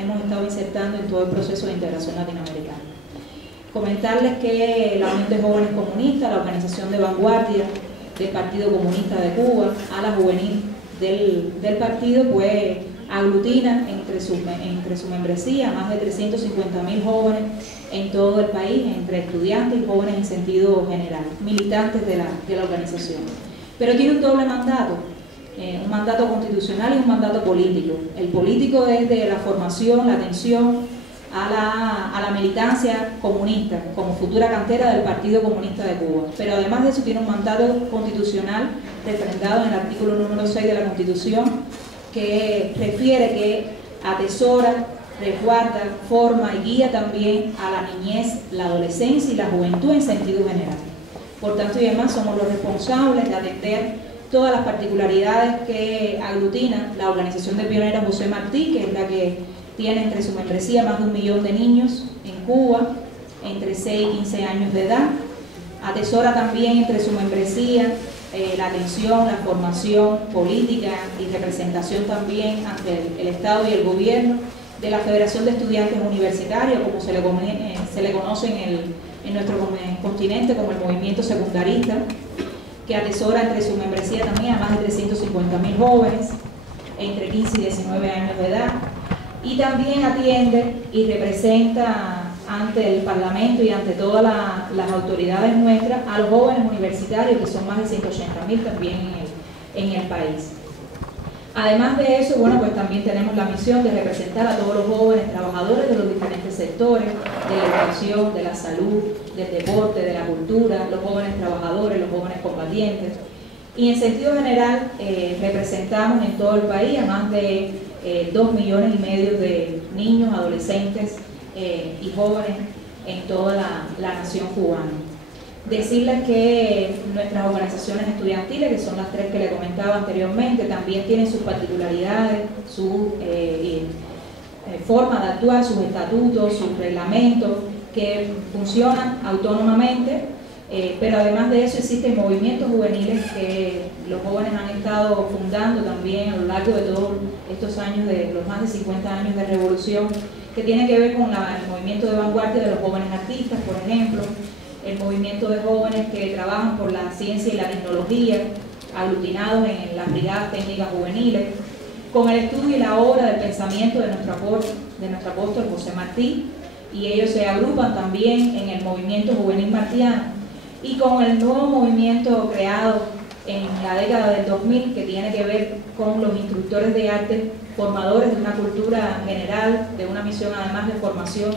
hemos estado insertando en todo el proceso de integración latinoamericana. Comentarles que la Unión de Jóvenes Comunistas, la organización de vanguardia del Partido Comunista de Cuba, ala juvenil del partido, pues aglutina entre su membresía más de 350.000 jóvenes en todo el país, entre estudiantes y jóvenes en sentido general, militantes de la organización. Pero tiene un doble mandato, un mandato constitucional y un mandato político. El político es de la formación, la atención a la militancia comunista como futura cantera del Partido Comunista de Cuba. Pero además de eso tiene un mandato constitucional refrendado en el artículo número 6 de la Constitución, que refiere que atesora, resguarda, forma y guía también a la niñez, la adolescencia y la juventud en sentido general. Por tanto y además somos los responsables de atender todas las particularidades que aglutina la organización de pioneros José Martí, que es la que tiene entre su membresía más de 1 millón de niños en Cuba, entre 6 y 15 años de edad. Atesora también entre su membresía la atención, la formación política y representación también ante el Estado y el gobierno de la Federación de Estudiantes Universitarios, como se le conoce en nuestro continente como el movimiento secundarista, que atesora entre su membresía también a más de 350.000 jóvenes entre 15 y 19 años de edad, y también atiende y representa ante el Parlamento y ante todas las autoridades nuestras a los jóvenes universitarios, que son más de 180.000 también en el país. Además de eso, bueno, pues también tenemos la misión de representar a todos los jóvenes trabajadores de los diferentes sectores, de la educación, de la salud, del deporte, de la cultura, los jóvenes trabajadores, los jóvenes combatientes. Y en sentido general representamos en todo el país a más de 2,5 millones de niños, adolescentes y jóvenes en toda la nación cubana. Decirles que nuestras organizaciones estudiantiles, que son las 3 que le comentaba anteriormente, también tienen sus particularidades, su forma de actuar, sus estatutos, sus reglamentos, que funcionan autónomamente, pero además de eso existen movimientos juveniles que los jóvenes han estado fundando también a lo largo de todos estos años, de los más de 50 años de revolución, que tiene que ver con el movimiento de vanguardia de los jóvenes artistas, por ejemplo, el movimiento de jóvenes que trabajan por la ciencia y la tecnología, aglutinados en las brigadas técnicas juveniles, con el estudio y la obra del pensamiento de nuestro apóstol José Martí, y ellos se agrupan también en el movimiento juvenil martiano, y con el nuevo movimiento creado en la década del 2000, que tiene que ver con los instructores de arte, formadores de una cultura general, de una misión además de formación,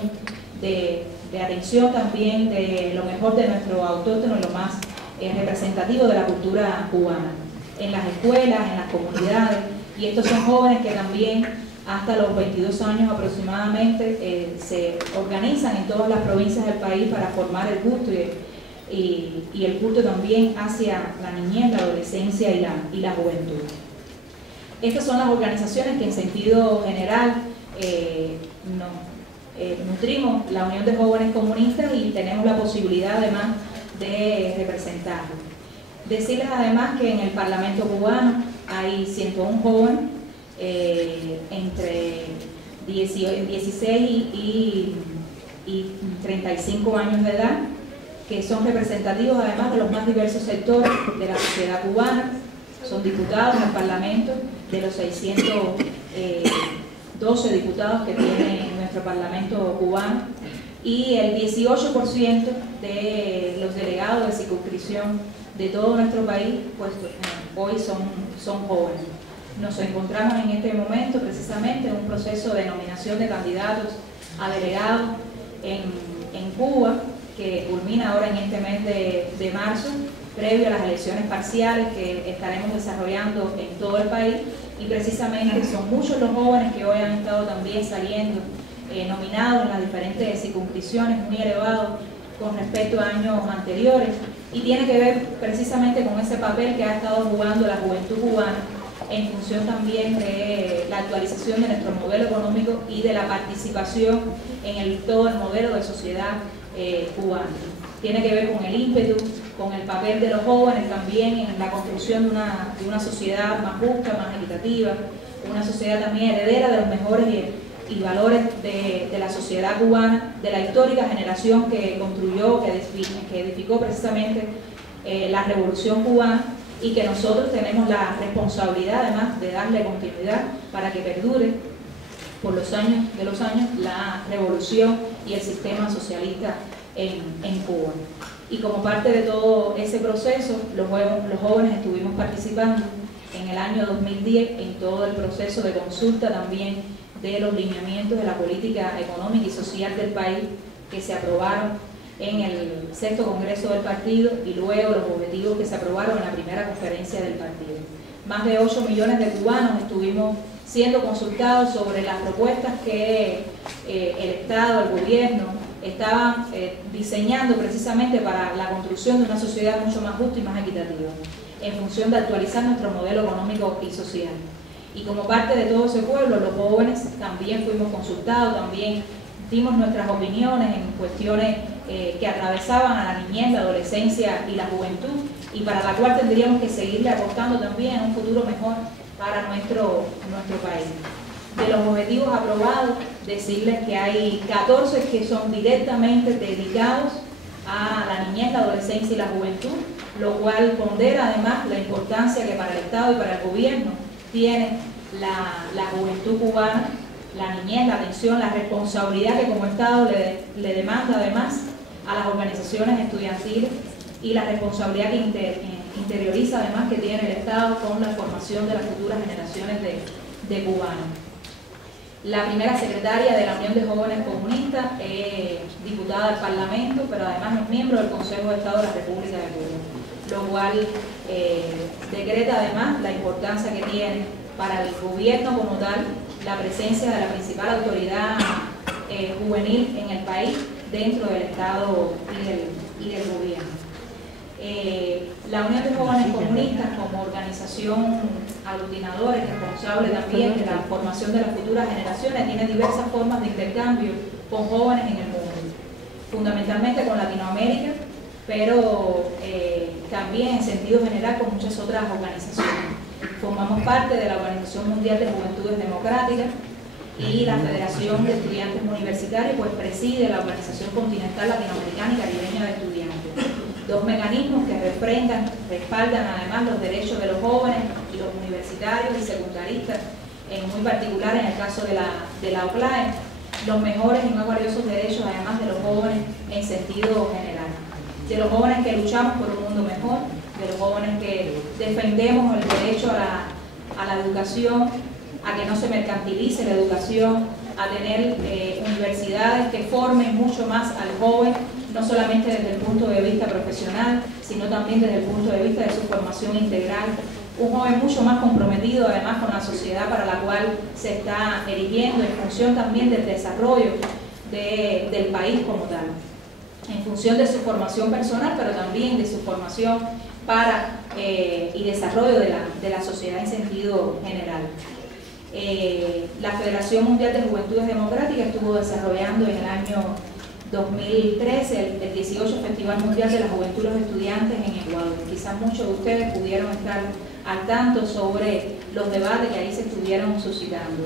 de atención también de lo mejor de nuestro autóctono, lo más representativo de la cultura cubana, en las escuelas, en las comunidades. Y estos son jóvenes que también hasta los 22 años aproximadamente se organizan en todas las provincias del país para formar el gusto y el culto también hacia la niñez, la adolescencia y la juventud. Estas son las organizaciones que en sentido general nutrimos la Unión de Jóvenes Comunistas y tenemos la posibilidad además de representarlos. Decirles además que en el Parlamento cubano hay 101 jóvenes entre 16 y 35 años de edad, que son representativos además de los más diversos sectores de la sociedad cubana. Son diputados en el Parlamento, de los 612 diputados que tiene nuestro Parlamento cubano, y el 18% de los delegados de circunscripción de todo nuestro país, pues hoy son jóvenes. Nos encontramos en este momento precisamente en un proceso de nominación de candidatos a delegados en Cuba, que culmina ahora en este mes de marzo, previo a las elecciones parciales que estaremos desarrollando en todo el país, y precisamente son muchos los jóvenes que hoy han estado también saliendo nominados en las diferentes circunscripciones, muy elevados con respecto a años anteriores, y tiene que ver precisamente con ese papel que ha estado jugando la juventud cubana en función también de la actualización de nuestro modelo económico y de la participación en todo el modelo de sociedad cubana. Tiene que ver con el ímpetu, con el papel de los jóvenes también en la construcción de una sociedad más justa, más equitativa, una sociedad también heredera de los mejores y valores de la sociedad cubana, de la histórica generación que construyó, que edificó precisamente la Revolución Cubana, y que nosotros tenemos la responsabilidad además de darle continuidad para que perdure por los años de los años la revolución y el sistema socialista en Cuba. Y como parte de todo ese proceso, los jóvenes estuvimos participando en el año 2010 en todo el proceso de consulta también de los lineamientos de la política económica y social del país que se aprobaron en el 6º Congreso del Partido y luego los objetivos que se aprobaron en la primera conferencia del partido. Más de 8 millones de cubanos estuvimos siendo consultados sobre las propuestas que el Estado, el gobierno, estaban diseñando precisamente para la construcción de una sociedad mucho más justa y más equitativa, en función de actualizar nuestro modelo económico y social. Y como parte de todo ese pueblo, los jóvenes también fuimos consultados, también dimos nuestras opiniones en cuestiones que atravesaban a la niñez, la adolescencia y la juventud, y para la cual tendríamos que seguirle apostando también a un futuro mejor para nuestro país. De los objetivos aprobados, decirles que hay 14 que son directamente dedicados a la niñez, la adolescencia y la juventud, lo cual pondera además la importancia que para el Estado y para el gobierno tiene la juventud cubana, la niñez, la atención, la responsabilidad que como Estado le demanda además a las organizaciones estudiantiles y la responsabilidad que interioriza además que tiene el Estado con la formación de las futuras generaciones de cubanos. La primera secretaria de la Unión de Jóvenes Comunistas es diputada del Parlamento, pero además es miembro del Consejo de Estado de la República de Cuba, lo cual decreta además la importancia que tiene para el gobierno como tal la presencia de la principal autoridad juvenil en el país dentro del Estado y del gobierno. La Unión de Jóvenes Comunistas, como organización aglutinadora y responsable también de la formación de las futuras generaciones, tiene diversas formas de intercambio con jóvenes en el mundo, fundamentalmente con Latinoamérica, pero también en sentido general con muchas otras organizaciones. Formamos parte de la Organización Mundial de Juventudes Democráticas y la Federación de Estudiantes Universitarios pues preside la Organización Continental Latinoamericana y Caribeña de Estudiantes. Dos mecanismos que respaldan además los derechos de los jóvenes y los universitarios y secundaristas, muy particular en el caso de la OCLAE, los mejores y más valiosos derechos además de los jóvenes en sentido general. De los jóvenes que luchamos por un mundo mejor, de los jóvenes que defendemos el derecho a la educación, a que no se mercantilice la educación, a tener universidades que formen mucho más al joven, no solamente desde el punto de vista profesional, sino también desde el punto de vista de su formación integral. Un joven mucho más comprometido además con la sociedad para la cual se está erigiendo en función también del desarrollo del país como tal, en función de su formación personal, pero también de su formación para y desarrollo de la sociedad en sentido general. La Federación Mundial de Juventudes Democráticas estuvo desarrollando en el año 2013 el 18 Festival Mundial de la Juventud y los Estudiantes en Ecuador. Quizás muchos de ustedes pudieron estar al tanto sobre los debates que ahí se estuvieron suscitando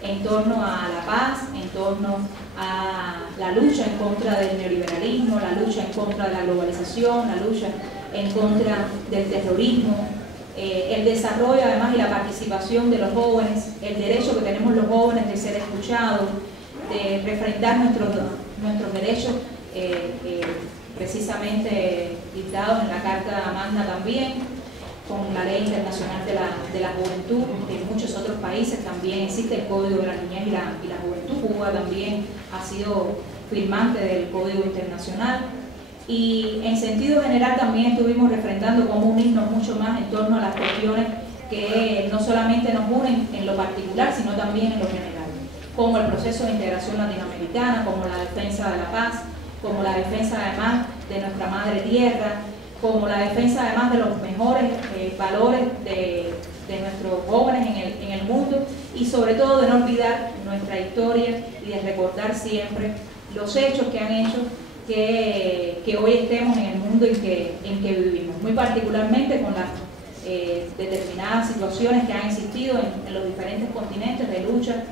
en torno a la paz, en torno a la lucha en contra del neoliberalismo, la lucha en contra de la globalización, la lucha en contra del terrorismo, el desarrollo además y la participación de los jóvenes, el derecho que tenemos los jóvenes de ser escuchados, de refrendar nuestros derechos precisamente dictados en la Carta Magna también, con la Ley Internacional de la Juventud. En muchos otros países también existe el Código de la Niñez y la Juventud. Cuba también ha sido firmante del Código Internacional. Y en sentido general también estuvimos refrendando cómo unirnos mucho más en torno a las cuestiones que no solamente nos unen en lo particular, sino también en lo general, como el proceso de integración latinoamericana, como la defensa de la paz, como la defensa además de nuestra madre tierra, como la defensa además de los mejores valores de nuestros jóvenes en el mundo, y sobre todo de no olvidar nuestra historia y de recordar siempre los hechos que han hecho que hoy estemos en el mundo en que vivimos, muy particularmente con las determinadas situaciones que han existido en los diferentes continentes de lucha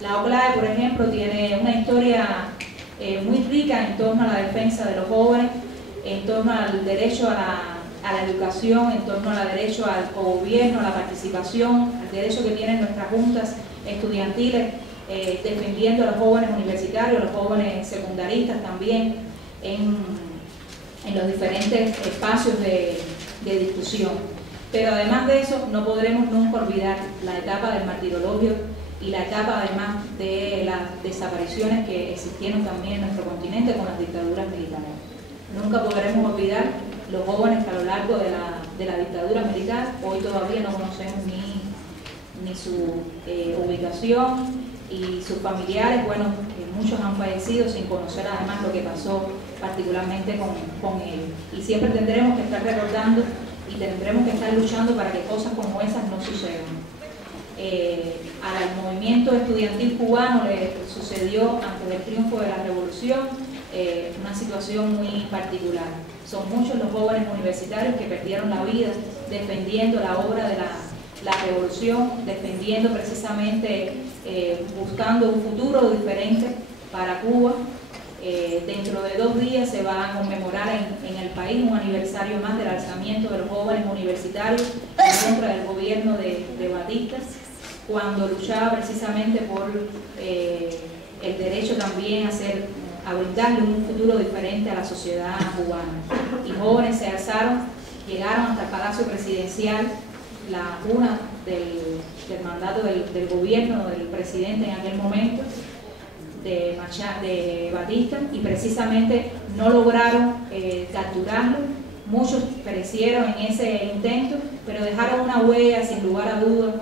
La OCLAE, por ejemplo, tiene una historia muy rica en torno a la defensa de los jóvenes, en torno al derecho a la educación, en torno al derecho al gobierno, a la participación, al derecho que tienen nuestras juntas estudiantiles, defendiendo a los jóvenes universitarios, a los jóvenes secundaristas también, en los diferentes espacios de discusión. Pero además de eso, no podremos nunca olvidar la etapa del martirologio y la etapa además de las desapariciones que existieron también en nuestro continente con las dictaduras militares. Nunca podremos olvidar los jóvenes que a lo largo de la dictadura militar hoy todavía no conocemos ni su ubicación, y sus familiares, bueno, muchos han fallecido sin conocer además lo que pasó particularmente con él. Y siempre tendremos que estar recordando y tendremos que estar luchando para que cosas como esas no sucedan. Al movimiento estudiantil cubano le sucedió antes del triunfo de la revolución una situación muy particular. Son muchos los jóvenes universitarios que perdieron la vida defendiendo la obra de la revolución, defendiendo precisamente, buscando un futuro diferente para Cuba. Dentro de 2 días se va a conmemorar en el país un aniversario más del alzamiento de los jóvenes universitarios en contra del gobierno de Batista, cuando luchaba precisamente por el derecho también a brindarle un futuro diferente a la sociedad cubana. Y jóvenes se alzaron, llegaron hasta el Palacio Presidencial, la cuna del mandato del gobierno del presidente en aquel momento, de Batista, y precisamente no lograron capturarlo. Muchos perecieron en ese intento, pero dejaron una huella sin lugar a dudas,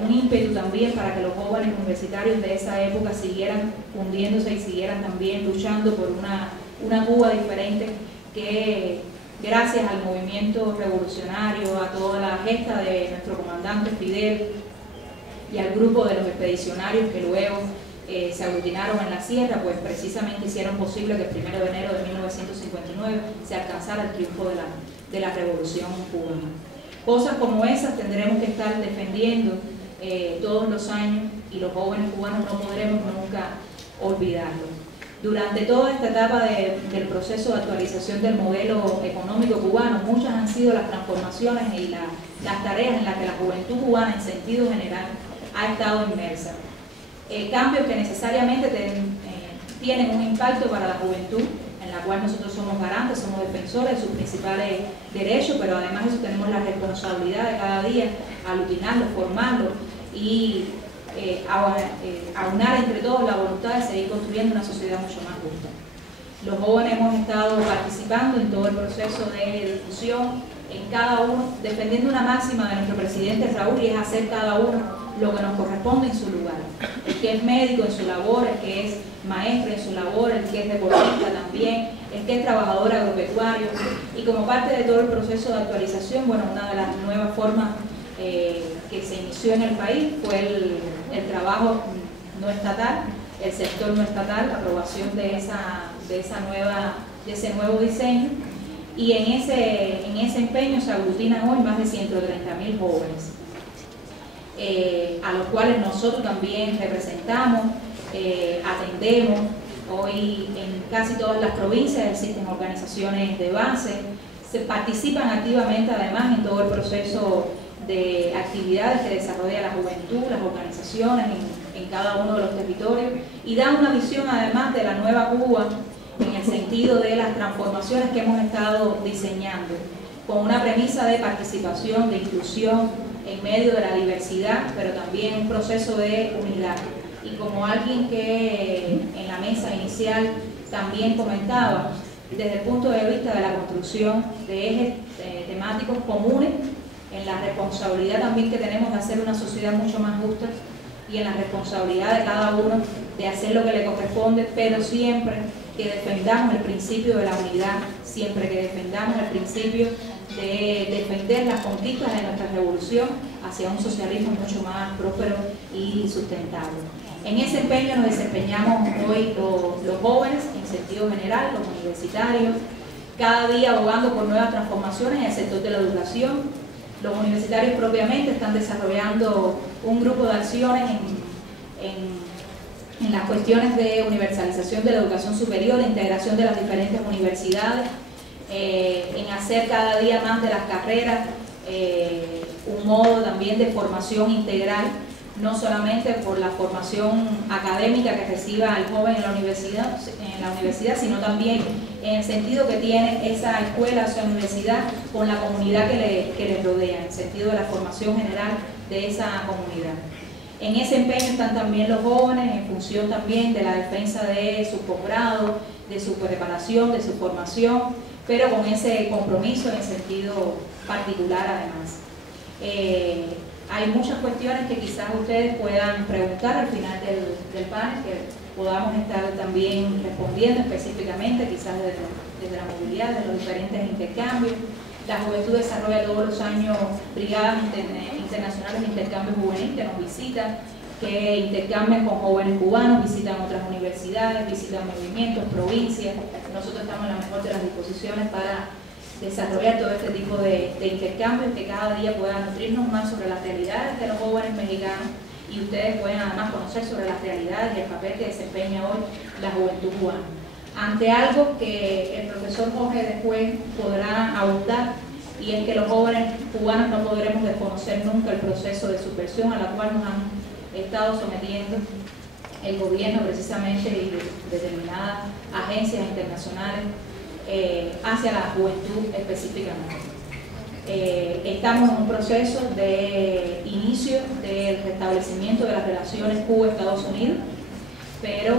un ímpetu también para que los jóvenes universitarios de esa época siguieran hundiéndose y siguieran también luchando por una Cuba diferente, que gracias al movimiento revolucionario, a toda la gesta de nuestro comandante Fidel y al grupo de los expedicionarios que luego se aglutinaron en la sierra, pues precisamente hicieron posible que el 1 de enero de 1959 se alcanzara el triunfo de la revolución cubana. Cosas como esas tendremos que estar defendiendo todos los años, y los jóvenes cubanos no podremos nunca olvidarlo. Durante toda esta etapa del proceso de actualización del modelo económico cubano, muchas han sido las transformaciones y las tareas en las que la juventud cubana en sentido general ha estado inmersa. Cambios que necesariamente tienen un impacto para la juventud, en la cual nosotros somos garantes, somos defensores de sus principales derechos, pero además de eso tenemos la responsabilidad de cada día aglutinarlos, formarlos y aunar entre todos la voluntad de seguir construyendo una sociedad mucho más justa. Los jóvenes hemos estado participando en todo el proceso de discusión, en cada uno, defendiendo una máxima de nuestro presidente Raúl, y es hacer cada uno lo que nos corresponde en su lugar. El que es médico en su labor, el que es maestro en su labor, el que es deportista también, el que es trabajador agropecuario. Y como parte de todo el proceso de actualización, bueno, una de las nuevas formas que se inició en el país fue el trabajo no estatal, el sector no estatal, la aprobación de ese nuevo diseño, y en ese empeño se aglutinan hoy más de 130.000 jóvenes, a los cuales nosotros también representamos, atendemos. Hoy en casi todas las provincias existen organizaciones de base, se participan activamente además en todo el proceso de actividades que desarrolla la juventud, las organizaciones en cada uno de los territorios, y dan una visión además de la nueva Cuba en el sentido de las transformaciones que hemos estado diseñando, con una premisa de participación, de inclusión en medio de la diversidad, pero también un proceso de unidad. Y como alguien que en la mesa inicial también comentaba, desde el punto de vista de la construcción de ejes temáticos comunes, en la responsabilidad también que tenemos de hacer una sociedad mucho más justa, y en la responsabilidad de cada uno de hacer lo que le corresponde, pero siempre que defendamos el principio de la unidad, siempre que defendamos el principio de defender las conquistas de nuestra revolución hacia un socialismo mucho más próspero y sustentable. En ese empeño nos desempeñamos hoy los jóvenes, en sentido general, los universitarios, cada día abogando por nuevas transformaciones en el sector de la educación. Los universitarios propiamente están desarrollando un grupo de acciones las cuestiones de universalización de la educación superior, integración de las diferentes universidades, en hacer cada día más de las carreras un modo también de formación integral, no solamente por la formación académica que reciba el joven en la universidad, sino también en el sentido que tiene esa escuela, esa universidad, con la comunidad que le rodea, en el sentido de la formación general de esa comunidad. En ese empeño están también los jóvenes, en función también de la defensa de su posgrado, de su preparación, de su formación, pero con ese compromiso en sentido particular además. Hay muchas cuestiones que quizás ustedes puedan preguntar al final del panel, que podamos estar también respondiendo específicamente, quizás desde la movilidad, de los diferentes intercambios. La juventud desarrolla todos los años brigadas internacionales de intercambio juvenil que nos visitan, que intercambian con jóvenes cubanos, visitan otras universidades, visitan movimientos, provincias. Nosotros estamos en la mejor de las disposiciones para desarrollar todo este tipo de intercambios que cada día puedan nutrirnos más sobre las realidades de los jóvenes mexicanos y ustedes pueden además conocer sobre las realidades y el papel que desempeña hoy la juventud cubana. Ante algo que el profesor Jorge después podrá abundar, y es que los jóvenes cubanos no podremos desconocer nunca el proceso de subversión a la cual nos han estado sometiendo el gobierno precisamente y determinadas agencias internacionales hacia la juventud específicamente. Estamos en un proceso de inicio del restablecimiento de las relaciones Cuba-Estados Unidos, pero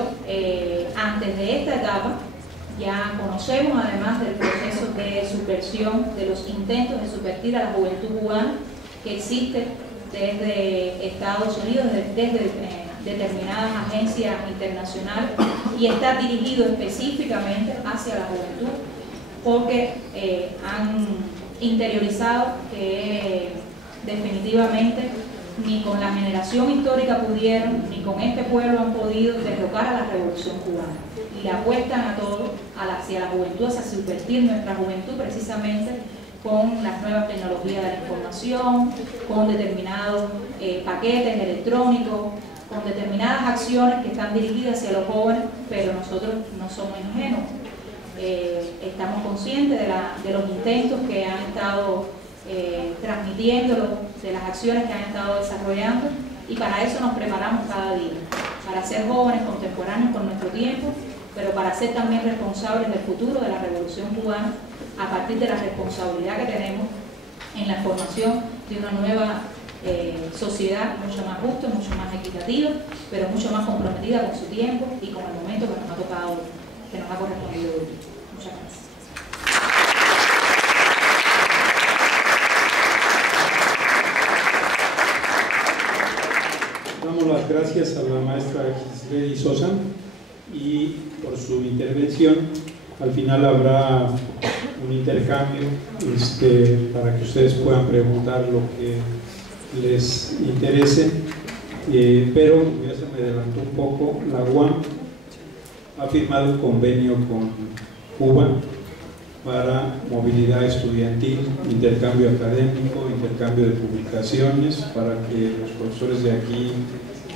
antes de esta etapa ya conocemos además del proceso de subversión, de los intentos de subvertir a la juventud cubana que existe desde Estados Unidos, desde determinadas agencias internacionales, y está dirigido específicamente hacia la juventud porque han interiorizado que definitivamente ni con la generación histórica pudieron, ni con este pueblo han podido derrocar a la revolución cubana. Y le apuestan a todo hacia la juventud, hacia subvertir nuestra juventud precisamente con las nuevas tecnologías de la información, con determinados paquetes electrónicos, con determinadas acciones que están dirigidas hacia los jóvenes, pero nosotros no somos ingenuos. Estamos conscientes de los intentos que han estado transmitiéndolo, de las acciones que han estado desarrollando, y para eso nos preparamos cada día, para ser jóvenes contemporáneos con nuestro tiempo, pero para ser también responsables del futuro de la revolución cubana a partir de la responsabilidad que tenemos en la formación de una nueva sociedad mucho más justa, mucho más equitativa, pero mucho más comprometida con su tiempo y con el momento que nos ha tocado, que nos ha correspondido vivir. Muchas gracias. Damos las gracias a la maestra Gisleri Sosa y por su intervención. Al final habrá un intercambio para que ustedes puedan preguntar lo que les interese, pero ya se me adelantó un poco. La UAM ha firmado un convenio con Cuba para movilidad estudiantil, intercambio académico, intercambio de publicaciones, para que los profesores de aquí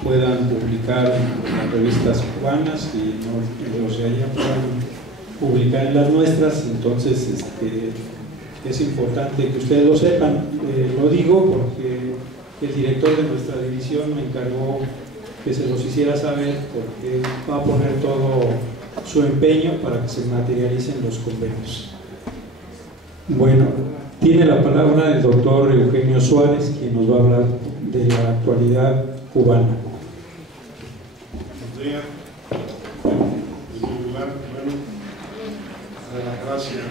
puedan publicar en las revistas cubanas y los de allá puedan publicar en las nuestras. Entonces es importante que ustedes lo sepan. Lo digo porque el director de nuestra división me encargó que se los hiciera saber, porque va a poner todo su empeño para que se materialicen los convenios. Bueno, tiene la palabra el doctor Eugenio Suárez, quien nos va a hablar de la actualidad cubana. Buenos días. En primer lugar, darle las gracias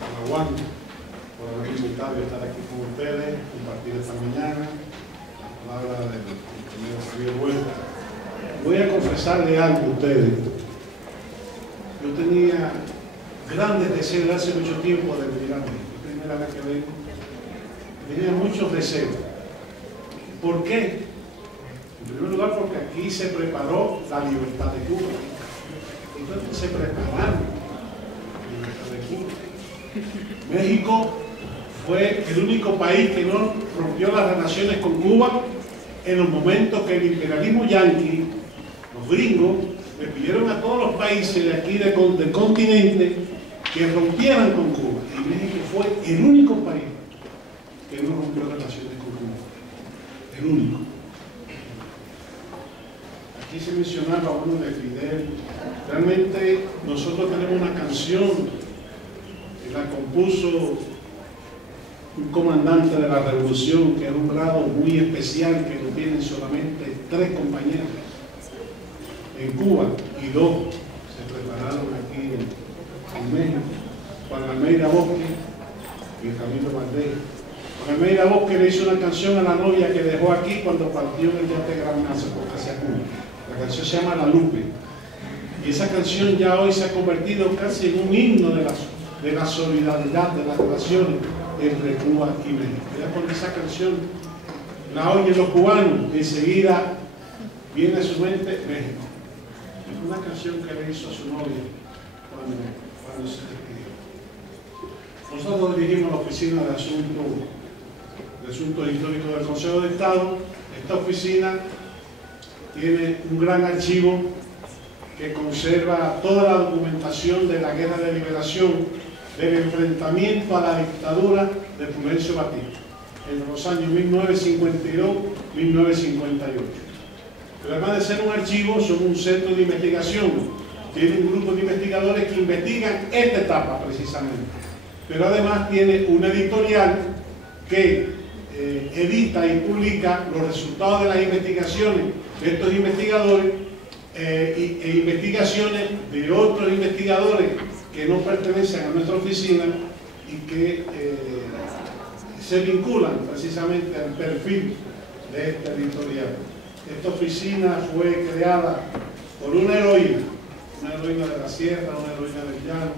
a la UAM por haberme invitado a estar aquí con ustedes, compartir esta mañana la palabra del ingeniero Javier Huerta. Voy a confesarle algo a ustedes. Yo tenía grandes deseos hace mucho tiempo de venir a México. La primera vez que vengo, tenía muchos deseos. ¿Por qué? En primer lugar, porque aquí se preparó la libertad de Cuba. Entonces se prepararon la libertad de Cuba. México fue el único país que no rompió las relaciones con Cuba en los momentos que el imperialismo yanqui nos gringos le pidieron a todos los países de aquí del continente que rompieran con Cuba. Y México fue el único país que no rompió relaciones con Cuba. El único. Aquí se mencionaba uno de Fidel. Realmente nosotros tenemos una canción que la compuso un comandante de la revolución, que era un grado muy especial, que lo tienen solamente 3 compañeros en Cuba y 2 se prepararon aquí en México. Juan Almeida Bosque y Camilo Valdés. Juan Almeida Bosque le hizo una canción a la novia que dejó aquí cuando partió en el yate Granazo hacia Cuba. La canción se llama La Lupe. Y esa canción ya hoy se ha convertido casi en un himno de la solidaridad, de las relaciones entre Cuba y México. Ya cuando esa canción la oyen los cubanos, enseguida viene a su mente México. Es una canción que le hizo a su novia cuando se despidió. Nosotros dirigimos la Oficina de Asuntos Históricos del Consejo de Estado. Esta oficina tiene un gran archivo que conserva toda la documentación de la Guerra de Liberación, del enfrentamiento a la dictadura de Fulgencio Batista en los años 1952-1958. Pero además de ser un archivo, son un centro de investigación. Tiene un grupo de investigadores que investigan esta etapa precisamente. Pero además tiene una editorial que edita y publica los resultados de las investigaciones de estos investigadores e investigaciones de otros investigadores que no pertenecen a nuestra oficina y que se vinculan precisamente al perfil de esta editorial. Esta oficina fue creada por una heroína de la sierra, una heroína del llano,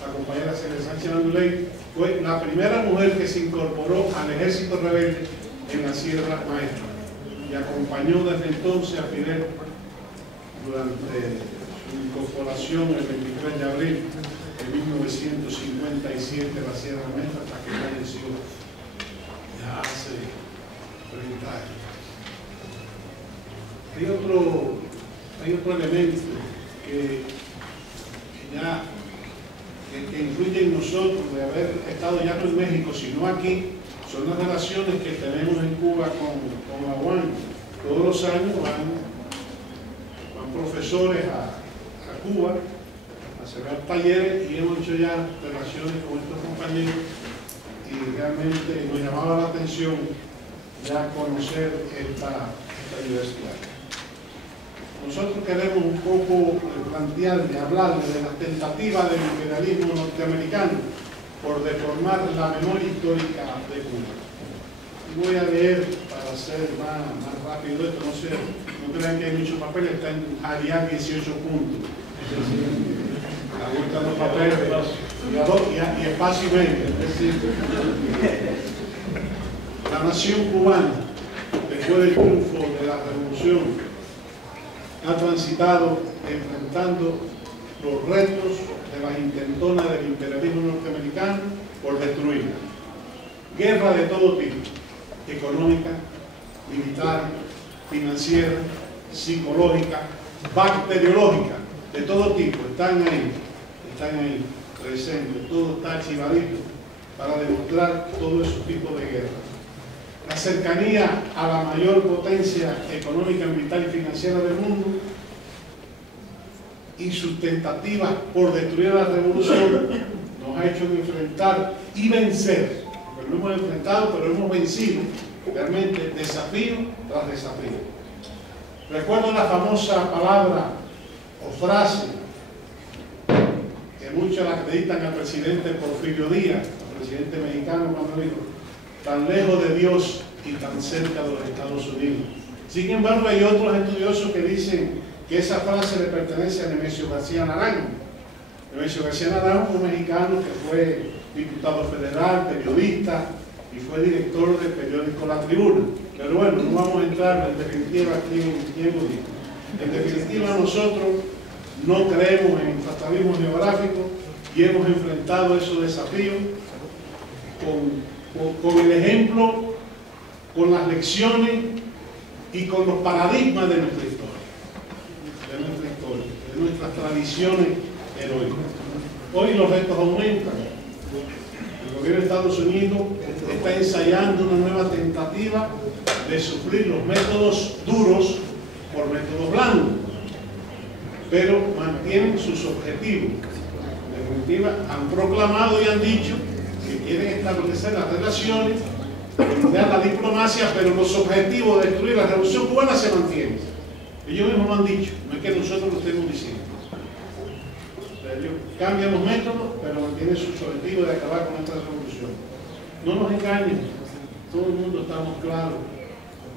la compañera Celia Sánchez Manduley. Fue la primera mujer que se incorporó al ejército rebelde en la Sierra Maestra y acompañó desde entonces a Fidel durante su incorporación el 23 de abril de 1957 a la Sierra Maestra hasta que falleció ya hace 30 años. Hay otro elemento que influye en nosotros de haber estado ya no en México, sino aquí. Son las relaciones que tenemos en Cuba con la UAM. Todos los años van profesores a Cuba a hacer talleres y hemos hecho ya relaciones con estos compañeros y realmente nos llamaba la atención ya conocer esta universidad. Nosotros queremos un poco plantearle, hablarle de las tentativas del imperialismo norteamericano por deformar la memoria histórica de Cuba. Y voy a leer, para hacer más rápido esto, no crean que hay muchos papeles, está en Arial 18 puntos. Ahí están los papeles y espacio y medio. Es decir, la nación cubana, después del triunfo de la revolución, ha transitado enfrentando los retos de las intentonas del imperialismo norteamericano por destruirla. Guerra de todo tipo, económica, militar, financiera, psicológica, bacteriológica, de todo tipo, están ahí presentes, todo está archivadito para demostrar todos esos tipos de guerra. La cercanía a la mayor potencia económica, militar y financiera del mundo y sus tentativas por destruir la revolución nos ha hecho enfrentar y vencer, porque lo hemos enfrentado, pero hemos vencido realmente desafío tras desafío. Recuerdo la famosa palabra o frase que muchos la acreditan al presidente Porfirio Díaz, al presidente mexicano, cuando dijo: tan lejos de Dios y tan cerca de los Estados Unidos. Sin embargo, hay otros estudiosos que dicen que esa frase le pertenece a Nemesio García Naranjo. Nemesio García Naranjo fue un mexicano que fue diputado federal, periodista y fue director del periódico La Tribuna. Pero bueno, no vamos a entrar en definitiva aquí en quién lo dijo. En definitiva, nosotros no creemos en fatalismo geográfico y hemos enfrentado esos desafíos con el ejemplo, con las lecciones y con los paradigmas de nuestra historia. De nuestras tradiciones heroicas. Hoy los retos aumentan. El gobierno de Estados Unidos está ensayando una nueva tentativa de suplir los métodos duros por métodos blandos, pero mantienen sus objetivos. En definitiva, han proclamado y han dicho que quieren establecer las relaciones, dar la diplomacia, pero los objetivos de destruir la revolución cubana se mantienen. Ellos mismos lo han dicho, no es que nosotros lo estemos diciendo. Ellos cambian los métodos, pero mantienen sus objetivos de acabar con esta revolución. No nos engañen, todo el mundo estamos claros,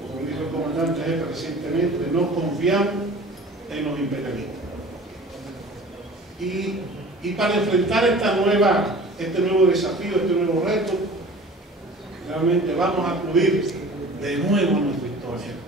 como dijo el comandante jefe recientemente, no confiamos en los imperialistas. Y para enfrentar este nuevo desafío, este nuevo reto, realmente vamos a acudir de nuevo a nuestra historia.